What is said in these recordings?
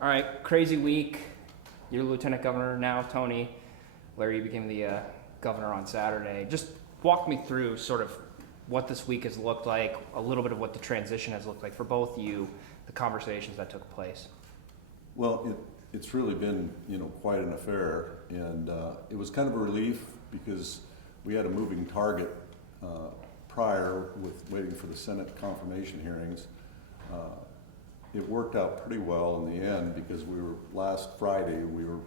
All right, crazy week. You're Lieutenant Governor now, Tony. Larry became the governor on Saturday. Just walk me through sort of what this week has looked like, a little bit of what the transition has looked like for both you, the conversations that took place. Well, it's really been, quite an affair, and it was kind of a relief because we had a moving target prior with waiting for the Senate confirmation hearings. It worked out pretty well in the end because last Friday, we were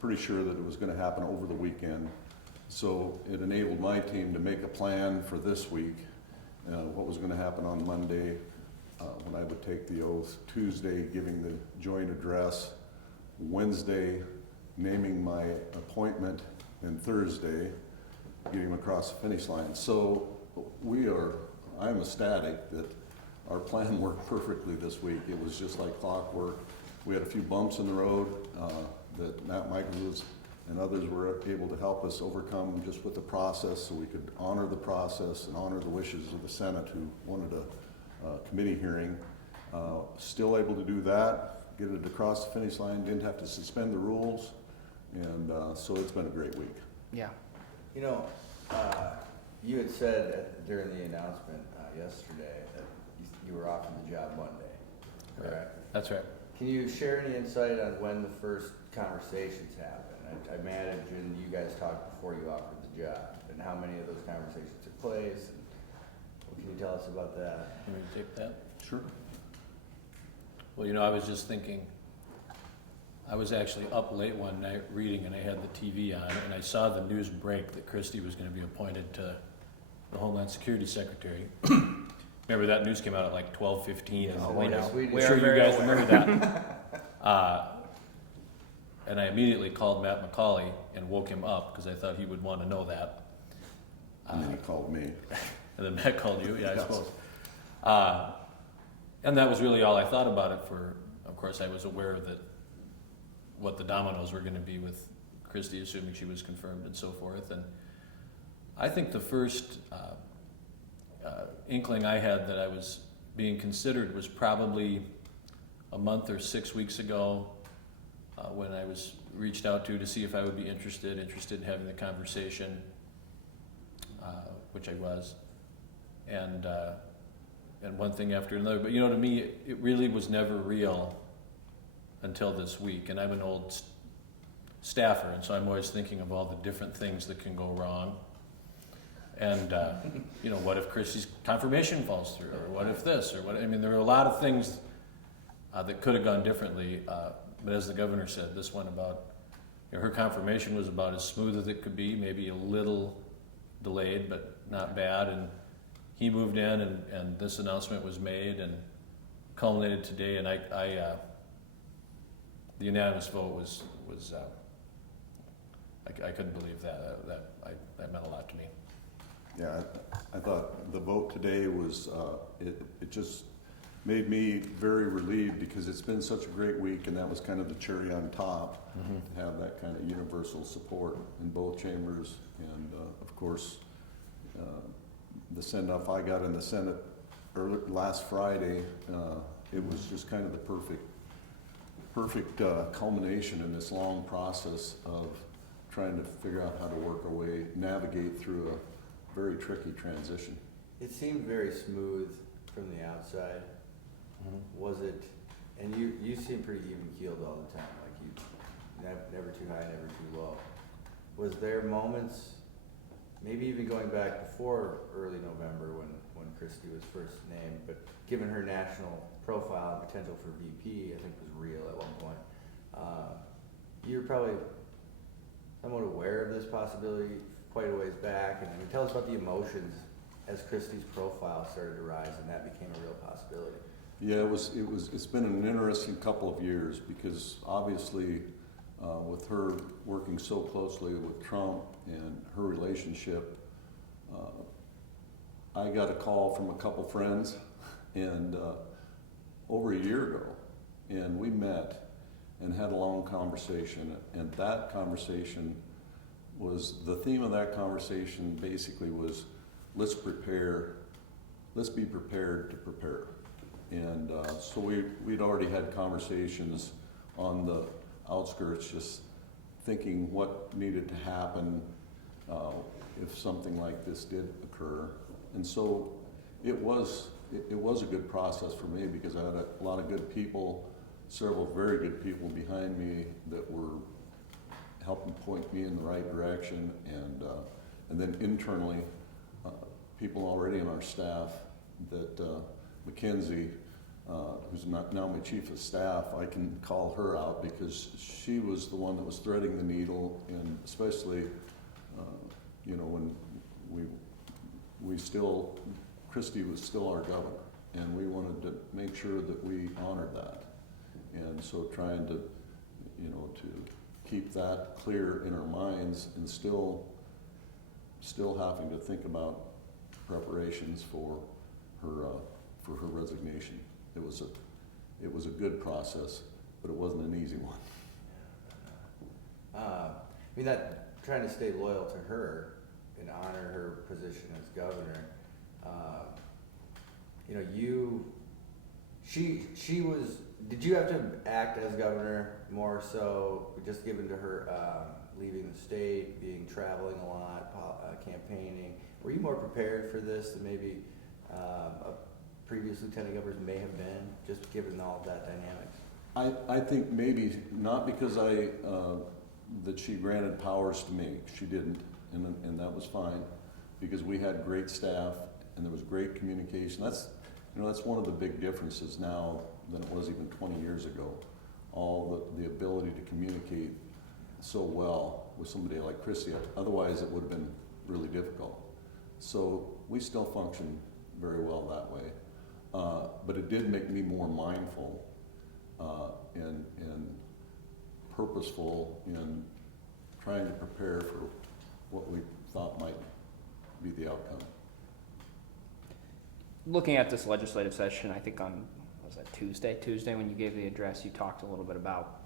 pretty sure that it was going to happen over the weekend. So it enabled my team to make a plan for this week, what was going to happen on Monday when I would take the oath, Tuesday giving the joint address, Wednesday naming my appointment, and Thursday getting across the finish line. So I'm ecstatic that our plan worked perfectly this week. It was just like clockwork. We had a few bumps in the road that Matt Michaels and others were able to help us overcome just with the process, so we could honor the process and honor the wishes of the Senate who wanted a committee hearing. Still able to do that, get it across the finish line, didn't have to suspend the rules, and so it's been a great week. Yeah. You had said during the announcement yesterday that you were offered the job Monday, correct? That's right. Can you share any insight on when the first conversations happened? I imagine you guys talked before you offered the job, and how many of those conversations took place, and what can you tell us about that? Can we take that? Sure. Well, I was just thinking, I was actually up late one night reading, and I had the TV on, and I saw the news break that Christie was going to be appointed to the Homeland Security Secretary. Remember that news came out at like 12:15. Yes, and we I'm know. sure you guys remember that. And I immediately called Matt McCauley and woke him up because I thought he would want to know that. And then he called me. And then Matt called you, yeah, I Yes. suppose. And that was really all I thought about it for. Of course, I was aware that what the dominoes were going to be with Christie, assuming she was confirmed and so forth. And I think the first inkling I had that I was being considered was probably a month or 6 weeks ago when I was reached out to see if I would be interested in having the conversation, which I was. And one thing after another. But to me, it really was never real until this week. And I'm an old staffer, and so I'm always thinking of all the different things that can go wrong. And, what if Christie's confirmation falls through, or what if this, or what? I mean, there are a lot of things that could have gone differently. But as the governor said, this one about, her confirmation was about as smooth as it could be, maybe a little delayed, but not bad. And he moved in, and this announcement was made and culminated today. And the unanimous vote was I couldn't believe that. That meant a lot to me. Yeah, I thought the vote today was, it just made me very relieved because it's been such a great week, and that was kind of the cherry on top, to have that kind of universal support in both chambers. And of course, the send-off I got in the Senate last Friday, it was just kind of the perfect culmination in this long process of trying to figure out how to work our way, navigate through a very tricky transition. It seemed very smooth from the outside. Was it? And you seem pretty even keeled all the time, like you never too high, never too low. Was there moments, maybe even going back before early November when Christie was first named, but given her national profile and potential for VP, I think was real at one point. You're probably somewhat aware of this possibility quite a ways back, and tell us about the emotions as Christie's profile started to rise and that became a real possibility. Yeah, it's been an interesting couple of years because obviously with her working so closely with Trump and her relationship, I got a call from a couple friends and over a year ago, and we met and had a long conversation, and that conversation was, the theme of that conversation basically was, let's be prepared to prepare. And so we'd already had conversations on the outskirts, just thinking what needed to happen if something like this did occur. And so it was a good process for me because I had a lot of good people, several very good people behind me that were helping point me in the right direction, and then internally, people already in our staff that Mackenzie, who's now my chief of staff, I can call her out because she was the one that was threading the needle, and especially, when Christie was still our governor, and we wanted to make sure that we honored that. And so trying to, to keep that clear in our minds and still having to think about preparations for her resignation. It was a good process, but it wasn't an easy one. That trying to stay loyal to her and honor her position as governor. She was. Did you have to act as governor more so, just given to her leaving the state, traveling a lot, campaigning? Were you more prepared for this than maybe previous lieutenant governors may have been, just given all of that dynamics? I think maybe not because that she granted powers to me. She didn't, and that was fine because we had great staff and there was great communication. That's one of the big differences now than it was even 20 years ago. All the ability to communicate so well with somebody like Christie. Otherwise, it would have been really difficult. So we still function very well that way. But it did make me more mindful and purposeful in trying to prepare for what we thought might be the outcome. Looking at this legislative session, I think on, was that Tuesday when you gave the address, you talked a little bit about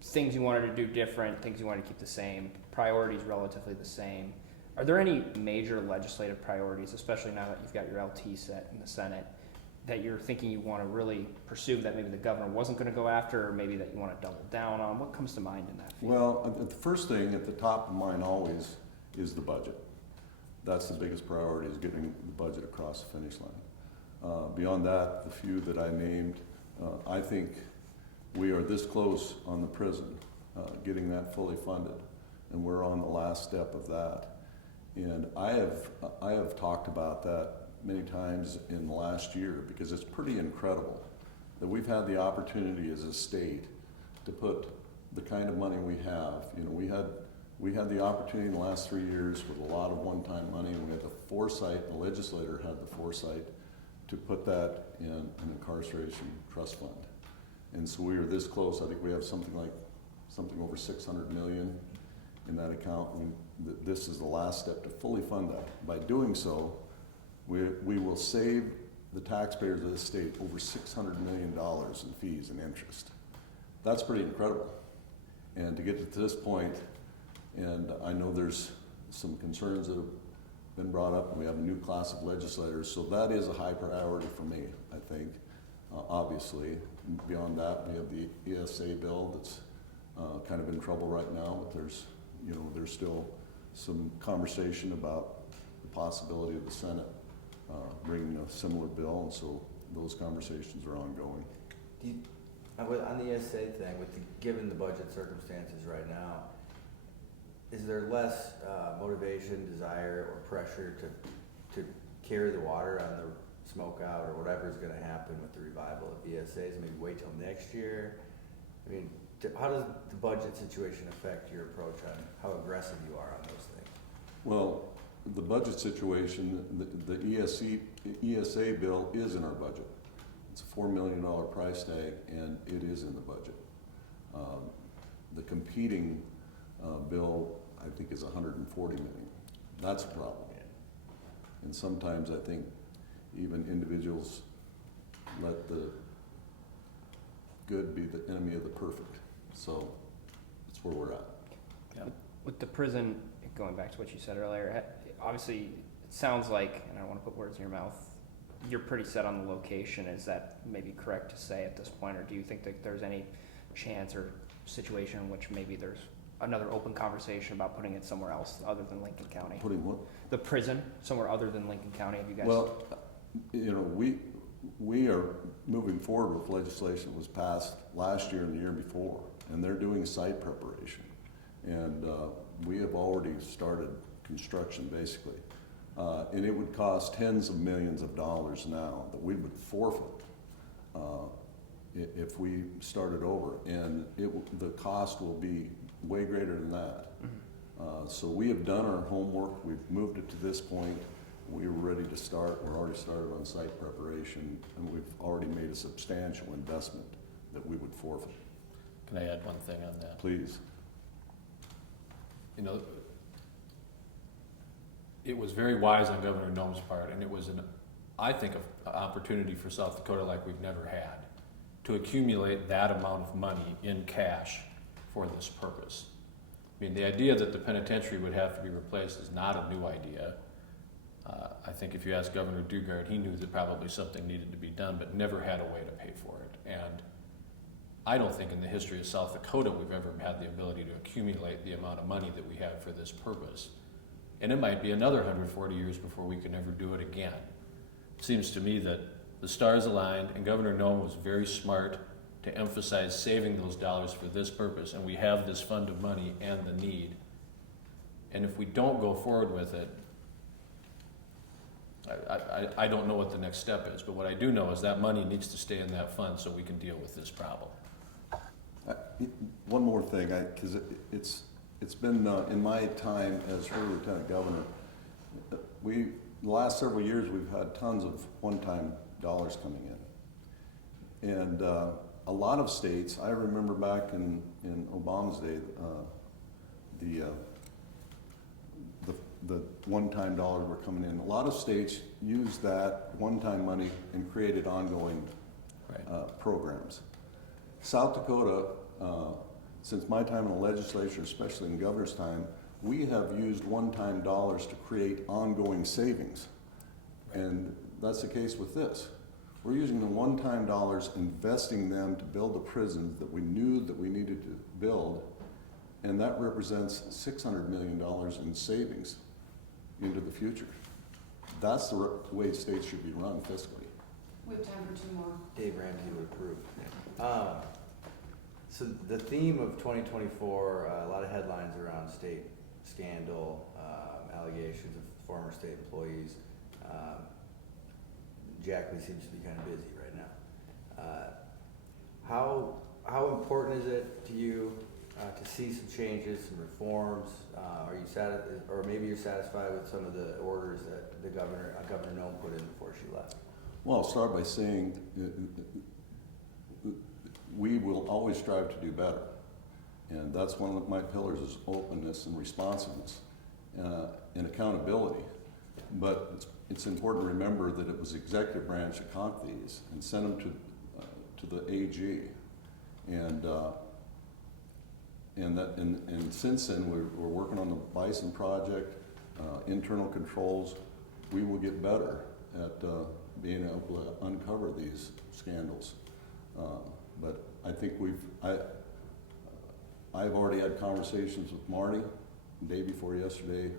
things you wanted to do different, things you wanted to keep the same, priorities relatively the same. Are there any major legislative priorities, especially now that you've got your LT set in the Senate, that you're thinking you want to really pursue that maybe the governor wasn't going to go after, or maybe that you want to double down on? What comes to mind in that field? Well, the first thing at the top of mind always is the budget. That's the biggest priority, is getting the budget across the finish line. Beyond that, the few that I named, I think we are this close on the prison, getting that fully funded, and we're on the last step of that. And I have talked about that many times in the last year because it's pretty incredible that we've had the opportunity as a state to put the kind of money we have. We had the opportunity in the last 3 years with a lot of one-time money, and we had the foresight, the legislator had the foresight to put that in an incarceration trust fund. And so we are this close. I think we have something over 600 million in that account. This is the last step to fully fund that. By doing so, we will save the taxpayers of this state over $600 million in fees and interest. That's pretty incredible. And to get to this point, and I know there's some concerns that have been brought up, and we have a new class of legislators, so that is a high priority for me, I think, obviously. Beyond that, we have the ESA bill that's kind of in trouble right now, but there's still some conversation about the possibility of the Senate bringing a similar bill, and so those conversations are ongoing. On the ESA thing, given the budget circumstances right now, is there less motivation, desire, or pressure to carry the water on the smoke out or whatever is going to happen with the revival of ESAs? Maybe wait till next year? I mean, how does the budget situation affect your approach on how aggressive you are on those things? Well, the budget situation, the ESA bill is in our budget. It's a $4 million price tag, and it is in the budget. The competing bill, I think, is 140 million. That's a problem. And sometimes I think even individuals let the good be the enemy of the perfect. So that's where we're at. Yeah. With the prison, going back to what you said earlier, obviously it sounds like, and I don't want to put words in your mouth, you're pretty set on the location. Is that maybe correct to say at this point, or do you think that there's any chance or situation in which maybe there's another open conversation about putting it somewhere else other than Lincoln County? Putting what? The prison somewhere other than Lincoln County. Have you guys? Well, you know, we are moving forward with legislation that was passed last year and the year before, and they're doing site preparation. And we have already started construction, basically. And it would cost tens of millions of dollars now that we would forfeit if we started over. And the cost will be way greater than that. So we have done our homework. We've moved it to this point. We were ready to start. We're already started on site preparation, and we've already made a substantial investment that we would forfeit. Can I add one thing on that? Please. You know, it was very wise on Governor Noem's part, and it was I think, an opportunity for South Dakota like we've never had to accumulate that amount of money in cash for this purpose. I mean, the idea that the penitentiary would have to be replaced is not a new idea. I think if you ask Governor Dugard, he knew that probably something needed to be done, but never had a way to pay for it. And I don't think in the history of South Dakota we've ever had the ability to accumulate the amount of money that we have for this purpose. And it might be another 140 years before we can ever do it again. It seems to me that the stars aligned, and Governor Noem was very smart to emphasize saving those dollars for this purpose, and we have this fund of money and the need. And if we don't go forward with it, I don't know what the next step is, but what I do know is that money needs to stay in that fund so we can deal with this problem. One more thing, because it's been in my time as her lieutenant governor, the last several years we've had tons of one-time dollars coming in, and a lot of states. I remember back in Obama's day, the one-time dollars were coming in. A lot of states used that one-time money and created ongoing programs. South Dakota, since my time in the legislature, especially in governor's time, we have used one-time dollars to create ongoing savings. And that's the case with this. We're using the one-time dollars, investing them to build the prisons that we knew that we needed to build, and that represents $600 million in savings into the future. That's the way states should be run fiscally. We have time for two more. Dave Ramsey would approve. So the theme of 2024, a lot of headlines around state scandal, allegations of former state employees. Jackley seems to be kind of busy right now. How important is it to you to see some changes, some reforms? Are you satisfied, or maybe you're satisfied with some of the orders that Governor Noem put in before she left? Well, I'll start by saying we will always strive to do better. And that's one of my pillars is openness and responsiveness and accountability. But it's important to remember that it was the executive branch that caught these and sent them to the AG. And since then, we're working on the Bison project, internal controls. We will get better at being able to uncover these scandals. But I think I've already had conversations with Marty the day before yesterday.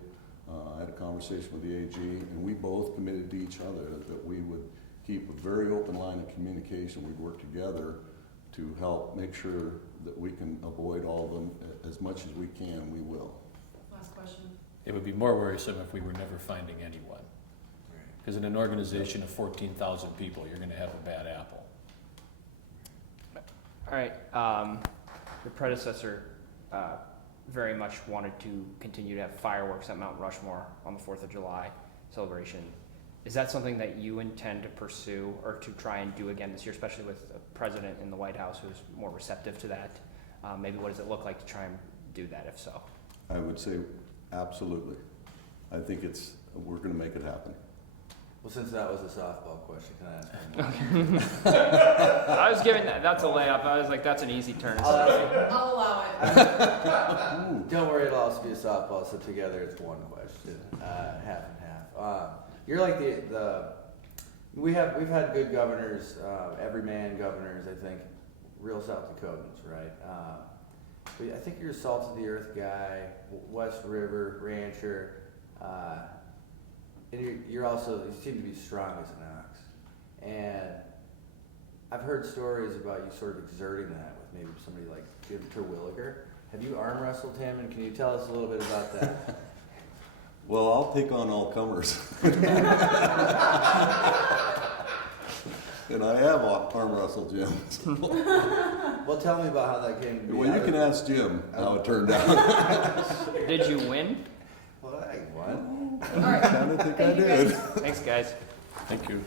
I had a conversation with the AG, and we both committed to each other that we would keep a very open line of communication. We'd work together to help make sure that we can avoid all of them. As much as we can, we will. Last question. It would be more worrisome if we were never finding anyone. Because in an organization of 14,000 people, you're going to have a bad apple. All right. Your predecessor very much wanted to continue to have fireworks at Mount Rushmore on the 4th of July celebration. Is that something that you intend to pursue or to try and do again this year, especially with a president in the White House who's more receptive to that? Maybe what does it look like to try and do that, if so? I would say absolutely. I think we're going to make it happen. Well, since that was a softball question, can I ask one more? I was giving that's a layup. I was like, that's an easy turn. I'll allow it. Don't worry, it'll also be a softball, so together it's one question, half and half. You're like we've had good governors, everyman governors, I think. real South Dakotans, right? But I think you're a salt of the earth guy, West River rancher, and you're also, you seem to be strong as an ox. And I've heard stories about you sort of exerting that with maybe somebody like Jim Terwilliger. Have you arm wrestled him, and can you tell us a little bit about that? Well, I'll take on all comers. And I have arm wrestled Jim. Well, tell me about how that came to be. Well, you can ask Jim how it turned out. Did you win? Well, I won. All right. I kind of think I Thank you, did. guys. Thanks, guys. Thank you.